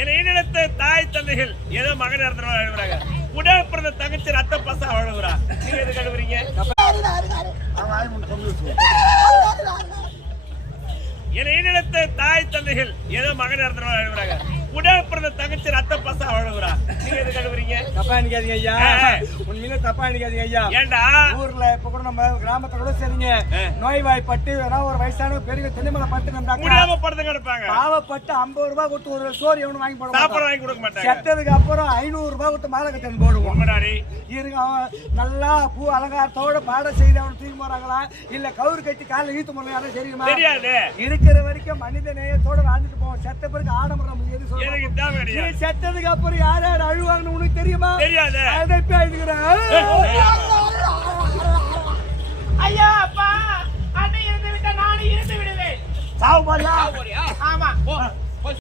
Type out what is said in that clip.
என்னிடத்த தாய் தந்தைகள் ஏதோ மகன் இறந்துருவா அழுகுறாங்க. உடல் பிறந்த தங்கச்சி ரத்த பசா அழுகுறா. நீங்க எதுக்கு அழுகுறீங்க? என்னிடத்த தாய் தந்தைகள் ஏதோ மகன் இறந்துருவா அழுகுறாங்க. உடல் பிறந்த தங்கச்சி ரத்த பசா அழுகுறா. நீங்க எதுக்கு அழுகுறீங்க? தப்பா நினைக்காதீங்க ஐயா. உண்மையிலே தப்பா நினைக்காதீங்க ஐயா. ஏண்டா ஊர்ல இப்ப கூட நம்ம கிராமத்துல கூட சரிங்க நோய்வாய்ப்பட்டு ஒரு வயசான பெரிய தென்னைமலை பட்டு நம்ம முடியாம படுத்து கிடப்பாங்க. பாவப்பட்டு 50 ரூபாய் கொடுத்து ஒரு சோறு எவனும் வாங்கி போட சாப்பாடு வாங்கி கொடுக்க மாட்டாங்க. செத்ததுக்கு அப்புறம் 500 ரூபாய் கொடுத்து மாலை கட்டணம் போடுவோம். இருங்க அவன் நல்லா பூ அலங்காரத்தோட பாட செய்து அவன் தூக்கி போறாங்களா இல்ல கவுரு கட்டி காலில் ஈத்து போறாங்க தெரியுமா? தெரியாது. இருக்கிற வரைக்கும் மனித நேயத்தோட வாழ்ந்துட்டு போவோம். செத்த பிறகு ஆடம்பரம் எது சொல்லுங்க? செத்ததுக்கு அப்புறம் யார் யார் அழுவாங்கன்னு உனக்கு தெரியுமா? தெரியாது. அதை ஐயா அப்பா அண்ணன் இருந்து விட்டா நானும் இருந்து விடுவேன். சாவு போறியா? ஆமா